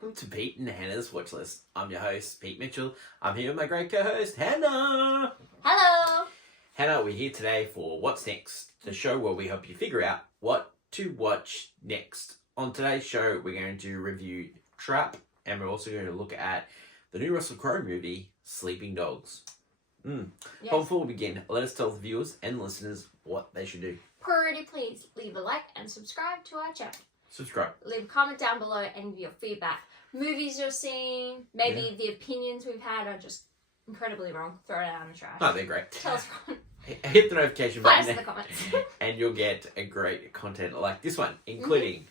Welcome to Pete and Hannah's Watch List. I'm your host, Pete Mitchell. I'm here with my great co-host, Hannah. Hello. Hannah, we're here today for What's Next, the show where we help you figure out what to watch next. On today's show, we're going to review Trap, and we're also going to look at the new Russell Crowe movie, Sleeping Dogs. Yes. But before we begin, let us tell the viewers and listeners what they should do. Pretty please leave a like and subscribe to our channel. Subscribe. Leave a comment down below and give your feedback. Movies you're seeing, maybe the opinions we've had are just incredibly wrong. Throw it out in the trash. No, they're great. Tell us wrong. Hit the notification Find us button in the comments. and you'll get a great content like this one, including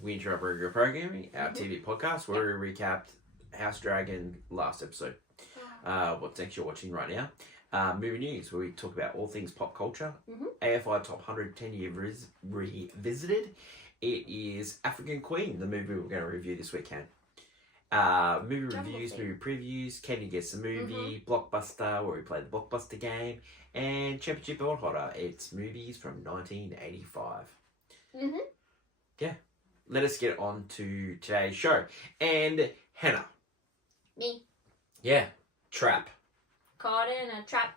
We Interrupt Regular Programming, our TV podcast, where we recapped House Dragon last episode. What's next you're watching right now. Movie news, where we talk about all things pop culture. AFI Top 100 10-year revisited. It is African Queen, the movie we're going to review this weekend. Movie reviews, movie previews, Can You Guess the Movie, Blockbuster, where we play the Blockbuster game, and Championship Old Hotter. It's movies from 1985. Yeah. Let us get on to today's show. And Hannah. Me. Yeah. Trap. Caught in a trap.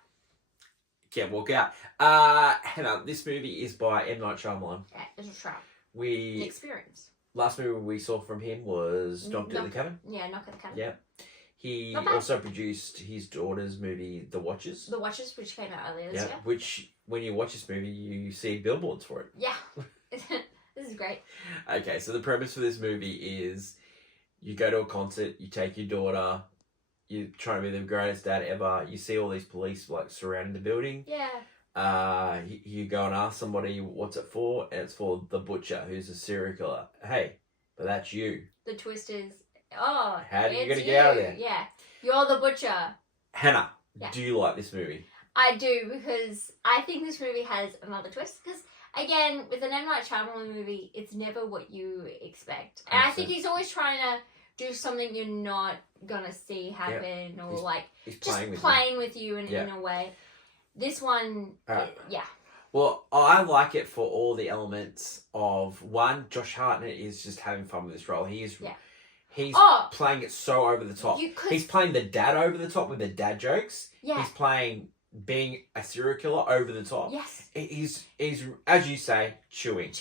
Can't walk out. Hannah, this movie is by M. Night Shyamalan. Yeah, it's a trap. The experience. Last movie we saw from him was Knock at the Cabin. Yeah, Knock at the Cabin. Yeah. He also produced his daughter's movie, The Watchers. The Watchers, which came out earlier this year. Which, when you watch this movie, you see billboards for it. Yeah. This is great. Okay, so the premise for this movie is you go to a concert, you take your daughter, you're trying to be the greatest dad ever, you see all these police like surrounding the building. Yeah. You go and ask somebody what's it for, and it's for the butcher, who's a serial killer. Hey, but that's you. The twist is, how are you going to get out of there? Yeah, you're the butcher. Hannah, do you like this movie? I do, because I think this movie has another twist. Because again, with an M. Night Shyamalan movie, it's never what you expect, and I think he's always trying to do something you're not gonna see happen, or he's playing with you in a way. This one, Well, I like it for all the elements of one. Josh Hartnett is just having fun with this role. He's playing it so over the top. He's playing the dad over the top with the dad jokes. Yeah. He's playing being a serial killer over the top. Yes. He's as you say, chewing.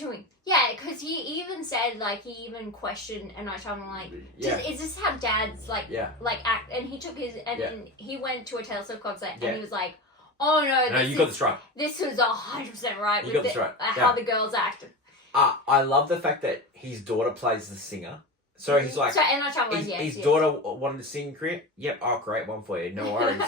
Yeah, because he even said, he even questioned M. Night Shyamalan, is this how dads, act? And he took his, and he went to a Taylor Swift concert, and he was like, oh no, you got this right. This was 100% right with how the girls act. I love the fact that his daughter plays the singer. So he's like, his daughter wanted to sing career. Yep, I'll create one for you. No worries.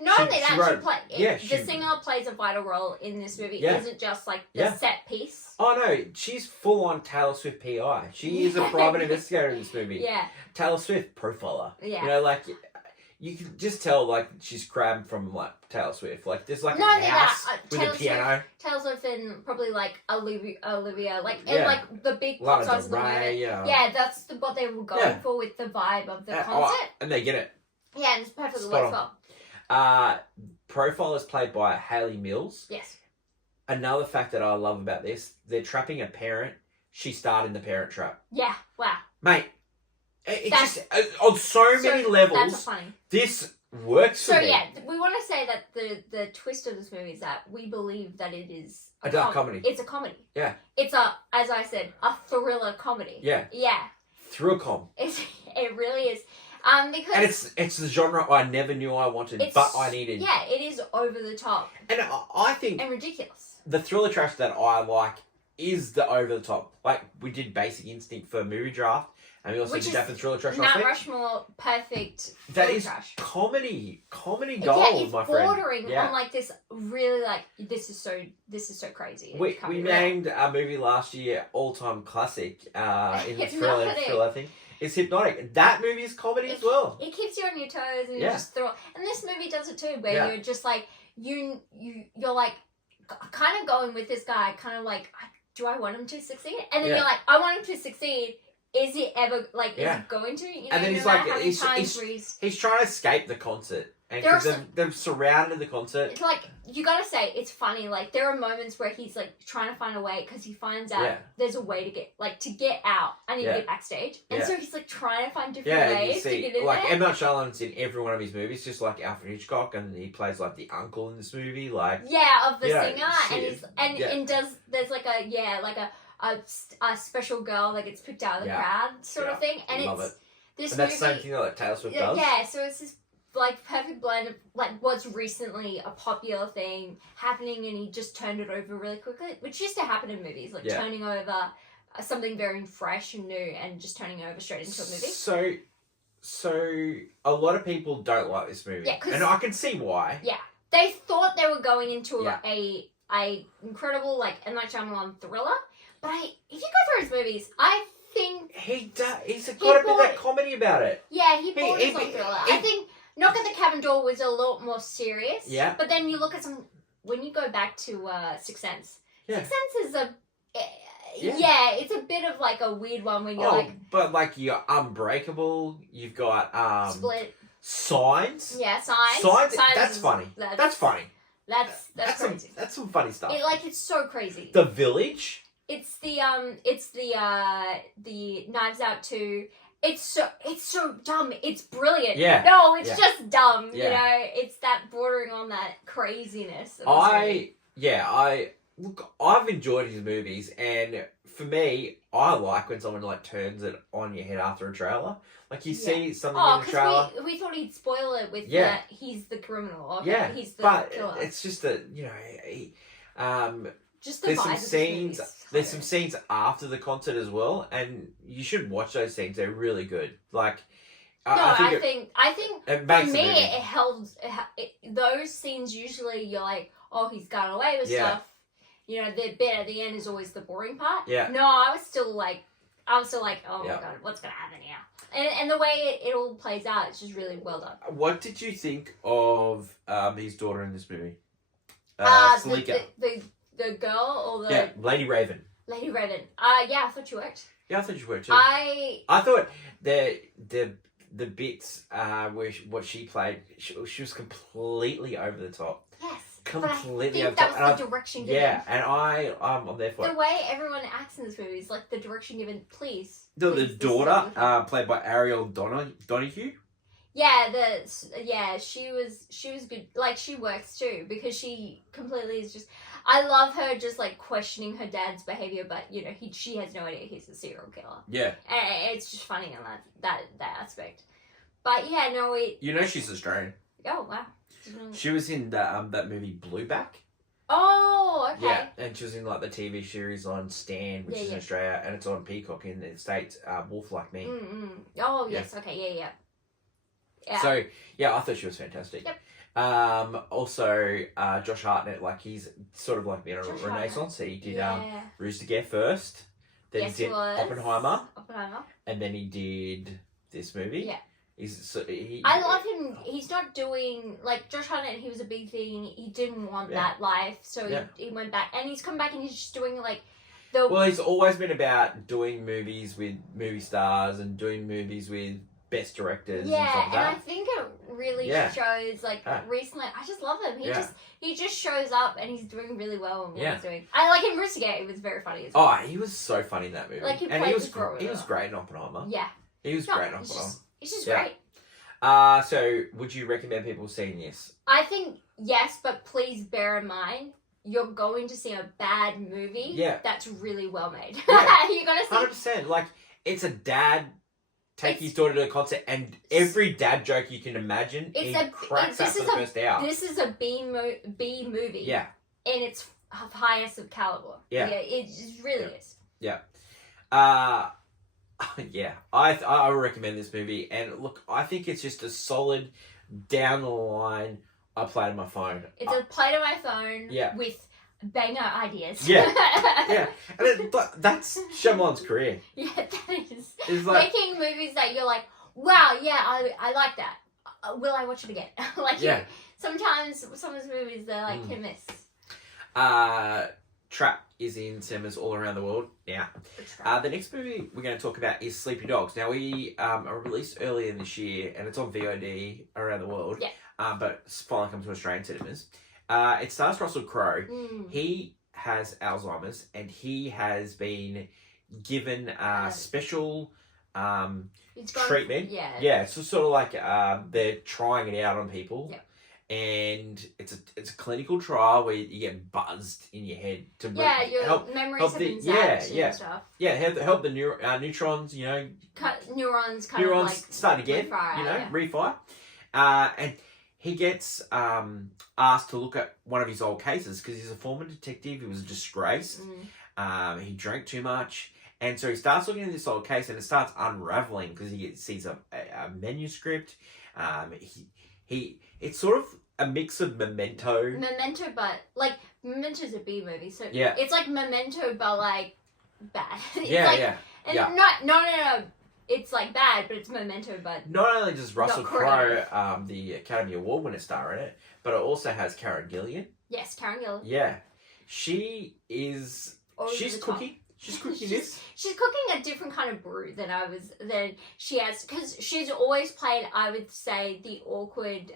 Not only that, the singer plays a vital role in this movie. It isn't just the set piece. Oh no, she's full on Taylor Swift PI. She is a private investigator in this movie. Yeah. Taylor Swift profiler. Yeah. You know, you can just tell she's crammed from Taylor Swift. There's a house with a piano. Taylor Swift and probably Olivia, and the big pop stars in the movie. Yeah, that's what they were going for with the vibe of the concert. And they get it. Yeah, and it's perfectly works well. Profile is played by Hayley Mills. Yes. Another fact that I love about this, they're trapping a parent. She starred in The Parent Trap. Yeah, wow. Mate, it just, on so many levels, that's funny. This works for me. So yeah, we want to say that the twist of this movie is that we believe that it is a dark comedy. It's a comedy. Yeah. It's as I said, a thriller comedy. Yeah. Yeah. Thriller-com. It really is. Because and it's the genre I never knew I wanted, but I needed. Yeah, it is over the top. And I think and ridiculous. The thriller trash that I like is the over the top. We did Basic Instinct for Movie Draft, and we also did that for thriller trash. Mount Rushmore, perfect. That is trash. Comedy gold, my friend. Bordering on this really this is so crazy. We named our movie last year all time classic in the thriller thing. It's Hypnotic. That movie is comedy as well. It keeps you on your toes, and you just throw. And this movie does it too, where you're just you're kind of going with this guy, kind of do I want him to succeed? And then you're I want him to succeed is it ever like? Yeah. Is it going to? You know, And then no he's matter like, how many times where he's trying to escape the concert, and There are because some- they've surrounded the concert. It's like, you gotta say, it's funny. Like, there are moments where he's like trying to find a way because he finds out Yeah. there's a way to get out. I need Yeah. to get backstage, and Yeah. so he's like trying to find different Yeah, you ways to see, get in like there. M. Night Shyamalan's in every one of his movies, just like Alfred Hitchcock, and he plays like the uncle in this movie. Like, Yeah, of the Yeah, singer, and shit. he's and Yeah. and does there's like a special girl that gets picked out of the Yeah. crowd sort of thing, and love it's it. this And that's the movie. same thing that like Taylor Swift does. Yeah, so it's this like perfect blend of like what's recently a popular thing happening, and he just turned it over really quickly, which used to happen in movies, like Yeah. turning over something very fresh and new and just turning it over straight into a movie. So a lot of people don't like this movie, Yeah, 'cause- and I can see why. They thought they were going into Yeah. a incredible like M. Night Shyamalan thriller, but if you go through his movies, I think He's got a bit of that comedy about it. he bought his he- own thriller. he- I think Knock at the Cabin Door was a lot more serious. Yeah. But then you look at when you go back to Sixth Sense. Yeah. Sixth Sense is Yeah. it's a bit of like a weird one when you're Oh, like but like you're Unbreakable. You've got split. Signs. Yeah, Signs. Signs. That's is- funny. That's funny. That's some crazy. that's some funny stuff. It's so crazy. The Village. It's the Knives Out 2. It's so dumb. It's brilliant. Yeah. No, it's Yeah. just dumb. You Yeah. know, it's that bordering on that craziness. Of this movie. I've enjoyed his movies, and for me, I like when someone like turns it on your head after a trailer. Like you see something in the trailer. because we thought he'd spoil it with Yeah. he's the criminal. Okay, Yeah, he's the but killer. it's just that Just the there's vibe some of this scenes. movie is There's some hilarious. scenes after the concert as well, and you should watch those scenes. They're really good. Like, I it think makes for the me movie. it held those scenes. Usually you're like, oh, he's gotten away with Yeah. stuff. You know, the bit at the end is always the boring part. Yeah. No, I was still like, oh Yeah. my god, what's gonna happen here? And the way it all plays out, it's just really well done. What did you think of his daughter in this movie? The, the girl or the Yeah, Lady Raven. Lady Raven. Yeah, I thought you worked. Yeah, I thought you were too. I thought the bits where what she played, she was completely over the top. yes, Completely but I over think that top. was And the direction given. yeah, and I'm there for The it. way everyone acts in this movie is like the direction given. Please. The Please, this is daughter, so played by Ariel Donahue. Yeah, she was good. Like, she works too because she completely is just. I love her just like questioning her dad's behavior, but you know she has no idea he's a serial killer. Yeah. And it's just funny in that aspect. But yeah, no, You know she's Australian. oh wow. She was in that movie Blueback. Oh, okay. Yeah, and she was in like the TV series on Stan, which Yeah, is in yeah. Australia, and it's on Peacock in the States. Wolf Like Me. Mm-mm. Oh Yeah. yes, okay, yeah. Yeah. So yeah, I thought she was fantastic. Yep. Also, Josh Hartnett, like he's sort of like been a Josh renaissance. He did yeah. Rooster first, then Yes, he he did was. Oppenheimer, Oppenheimer. and then he did this movie. Yeah. I I love him. He's not doing like Josh Hartnett. He was a big thing. He didn't want Yeah. that life, so Yeah. he went back, and he's come back, and he's just doing like the Well, he's always been about doing movies with movie stars and doing movies with best directors and stuff like and I that. think it really Yeah. shows. Like Ah. recently, I just love him. Yeah. He just shows up, and he's doing really well in what Yeah. he's doing. I like him. Rooster Gate. It was very funny as well. Oh, he was so funny in that movie. Like, he and played he was his role he really was well. great in Oppenheimer. Yeah, He was No, great in it's Oppenheimer. just Yeah. great. So would you recommend people seeing this? I think yes, but please bear in mind you're going to see a bad movie. Yeah. That's really well made. Yeah. You're gonna see 100%. Like, it's a dad take It's- his daughter to a concert, and every dad joke you can imagine, he cracks that for the first hour. This is a B movie. Yeah. And it's of highest of caliber. Yeah. It just really is. Yeah, I recommend this movie, and look, I think it's just a solid down the line. I play it on my phone. It's a play to my phone Yeah. with banger ideas. Yeah. Yeah, and that's Shyamalan's career. Yeah, that is. It's like, Making movies that you're like, wow, yeah, I like that. Will I watch it again? Like, yeah. sometimes some of those movies, they're like hit and miss. Trap is in cinemas all around the world now. The next movie we're going to talk about is Sleepy Dogs. Now, we released earlier this year, and it's on VOD around the world. Yeah. But it's finally come to Australian cinemas. It stars Russell Crowe. Mm. He has Alzheimer's, and he has been given special treatment. Yeah. So sort of like they're trying it out on people. Yeah. And it's a clinical trial where you get buzzed in your head to your memories have been zapped and stuff. Yeah, help the neutrons, neurons start again, refire. And he gets asked to look at one of his old cases because he's a former detective. He was disgraced. He drank too much. And so he starts looking at this old case and it starts unraveling because he sees a manuscript. It's sort of a mix of Memento. But Memento's a B movie, so yeah. It's like Memento, but bad. No. It's bad, but it's Memento, but not only does Russell Crowe, the Academy Award winner, star in it, but it also has Karen Gillan. Yes, Karen Gillan. Yeah, she's cooking. She's cooking this. She's cooking a different kind of brew than she has, because she's always played, I would say, the awkward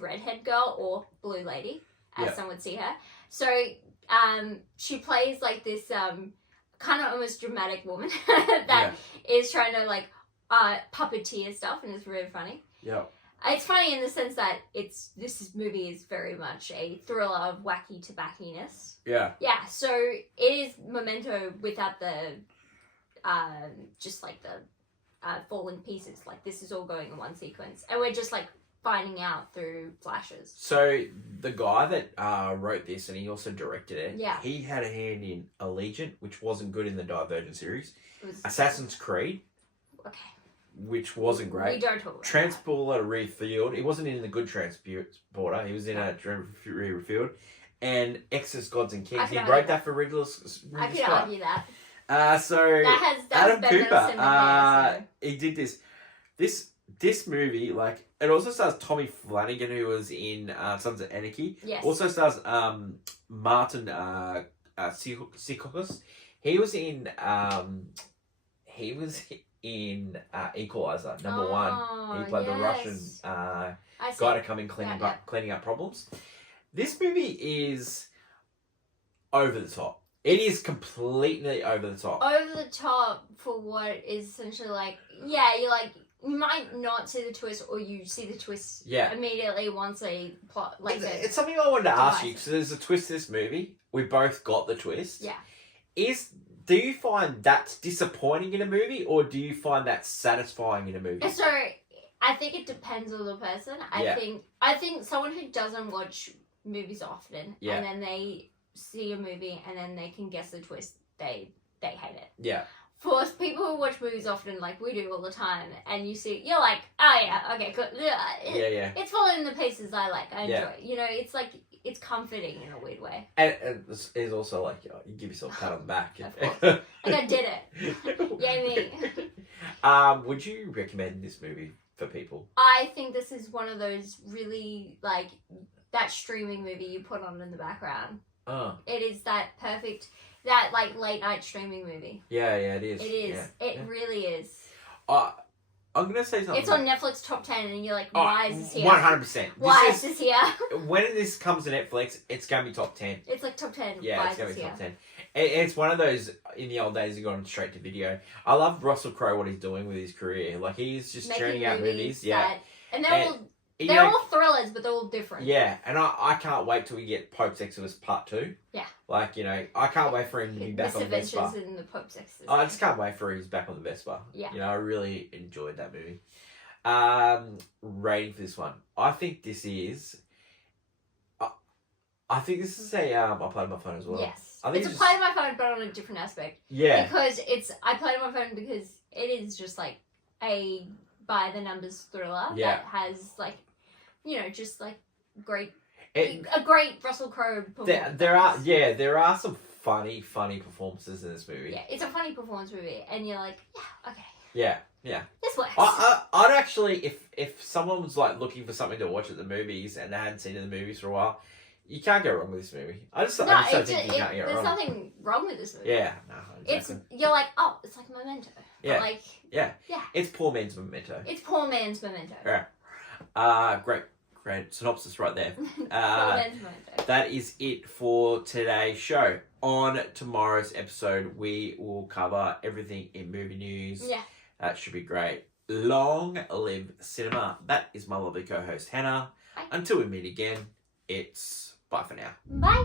redhead girl or blue lady, as some would see her. So she plays this kind of almost dramatic woman that is trying to puppeteer stuff, and it's really funny. Yeah. It's funny in the sense that this movie is very much a thriller of wacky tobacconess. Yeah. Yeah, so it is Memento without the falling pieces. This is all going in one sequence. And we're just finding out through flashes. So the guy that wrote this, and he also directed it, yeah, he had a hand in Allegiant, which wasn't good in the Divergent series. Assassin's Creed. Okay. Which wasn't great. We don't talk about Transporter Refueled. He wasn't in the good Transporter. He was in a Refueled. And Exodus Gods and Kings. He wrote that for Ridley Scott. I could argue that. That's Adam Cooper. So. He did this movie. It also stars Tommy Flanagan, who was in Sons of Anarchy. Yes. Also stars Martin Sikokos. He was in Equalizer, number one. He played the Russian guy to come in cleaning up problems. This movie is over the top. It is completely over the top. Over the top for what is essentially you might not see the twist, or you see the twist immediately once a plot. It's something I wanted to ask you, because there's a twist in this movie. We both got the twist. Yeah. Do you find that's disappointing in a movie, or do you find that satisfying in a movie? So, I think it depends on the person. I think someone who doesn't watch movies often, and then they see a movie and then they can guess the twist, they hate it. Yeah. For people who watch movies often, like we do all the time, and you're like, oh yeah, okay, good. It's following the pieces I like. I enjoy. It's it's comforting in a weird way. And it's also you give yourself a pat on the back. I did it. Yay me. Would you recommend this movie for people? I think this is one of those really that streaming movie you put on in the background. It is that perfect, late night streaming movie. Yeah, it is. It is. It really is. I'm going to say something. It's on Netflix top 10 and you're like, why is this here? 100%. Why is this here? When this comes to Netflix, it's going to be top 10. It's top 10. Yeah, it's going to be top 10. It's one of those, in the old days, you got on straight to video. I love Russell Crowe, what he's doing with his career. He's just churning out movies. Yeah. And they're all thrillers, but they're all different. Yeah, and I can't wait till we get Pope's Exodus Part 2. Yeah. I can't wait for him to be back on the Vespa. Misadventures in the Pope's Exodus. I just can't wait for he's back on the Vespa. Yeah. I really enjoyed that movie. Rating for this one. I think this is... I think this is a... I played on my phone as well. Yes. It's a play on my phone, but on a different aspect. Yeah. Because I played on my phone because it is just a by-the-numbers thriller that has great... a great Russell Crowe performance. There are some funny performances in this movie. Yeah, it's a funny performance movie, and you're like, yeah, okay. Yeah. This works. I'd actually, if someone was looking for something to watch at the movies and they hadn't seen it in the movies for a while, You can't go wrong with this movie. I just don't think you can't get there's wrong. nothing wrong with this movie. Yeah, no, exactly. You're like, oh, it's like Memento. Yeah. But It's poor man's Memento. it's poor man's Memento. Yeah. Great synopsis right there. Poor man's Memento. That is it for today's show. On tomorrow's episode, we will cover everything in movie news. Yeah. That should be great. Long live cinema. That is my lovely co-host Hannah. Bye. Until we meet again, it's bye for now. Bye.